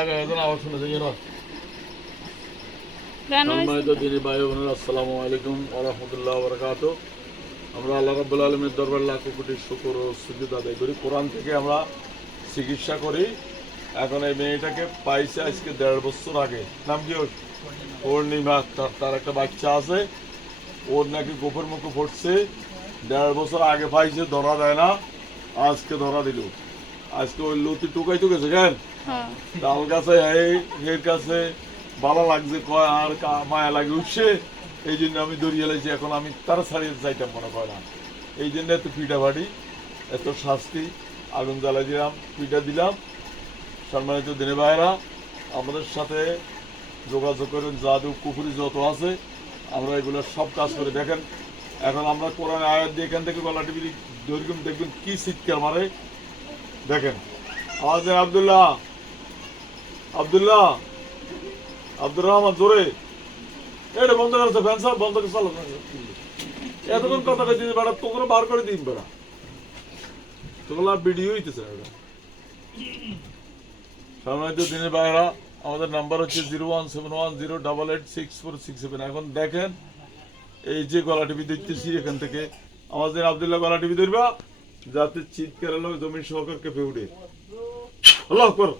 আগে এখন আওয়াজ শুনেছে সম্মানিত দিনী ভাই বোনেরা, আসসালামু আলাইকুম ওয়া রাহমাতুল্লাহি ওয়া বারাকাতুহু। আমরা আল্লাহ রাব্বুল আলামিনের দরবারে লাখ কোটি শুকর ও সুজুদ আদায় করি। কোরআন থেকে আমরা চিকিৎসা করি। এখন এই মেয়েটাকে পাইছে আজকে 1.5 বছর আগে। নাম কি ওর? পূর্ণিমা। তার একটা বাচ্চা আছে, ওর নাকি গোপের মুখে পড়ছে। 1.5 বছর আগে পাইছে, ধরা দেয় না, আজকে ধরা দিল। আজকে ওই লতি টুকাইতে গেছে কেন তাল কাছে এর কাছে ভালো লাগছে কয় আর মায়া লাগে উঠছে, এই জন্য আমি দড়িয়ে লাইছি। এখন আমি তারা ছাড়িয়ে যাইতাম মনে করে না, এই জন্য এত পিঠা বাড়ি, এত শাস্তি। আগুন জ্বালাই দিলাম, পিঠা দিলাম। সম্মানিত দিনে ভাইয়েরা, আমাদের সাথে যোগাযোগ করেন। জাদু কুকুরি যত আছে আমরা এগুলো সব কাজ করে দেখেন। এখন আমরা কোরআন আয়াত দিয়ে এখান থেকে গলা টিভি দৈর্ঘ্য দেখবেন কি চিৎকার মারে দেখেন। আমাদের আব্দুল্লাহ আব্দুল্লাহ আব্দুর রহমান জোরে এটা বন্ধ করছে, ফ্যান সব বন্ধ করে চালো। এতক্ষণ কথা কই দিন বেড়া, তোকে বার করে দিন বেড়া, তোগুলা ভিডিও হইতেছে না। সম্মানিত দিনের বাইরা, আমাদের নাম্বার হচ্ছে 01710886467। এখন দেখেন এই যে গলা টিভি দেখতেছি, এখান থেকে আমাদের আব্দুল্লাহ গলা টিভি ধরবা যাতে চিৎকার হলো জমির সহকার কেঁপে উঠে। আল্লাহু আকবার।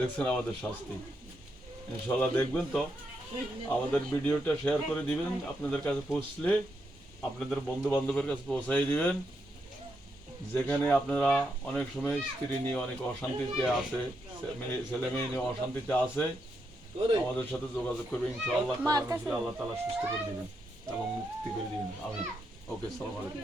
দেখছেন আমাদের শাস্তি, ইনশাল্লাহ দেখবেন তো। আমাদের ভিডিওটা শেয়ার করে দিবেন, আপনাদের কাছে পৌঁছলে আপনাদের বন্ধু বান্ধবের কাছে পৌঁছাই দিবেন। যেখানে আপনারা অনেক সময় স্ত্রী নিয়ে অনেক অশান্তিতে আছে, ছেলে মেয়ে নিয়ে অশান্তিতে আছে, আমাদের সাথে যোগাযোগ করবে। ইনশাআল্লাহ আল্লাহ তাআলা সুস্থ করে দিবেন এবং মুক্তি করে দিবেন। আমিন। ওকে, আসসালামু আলাইকুম।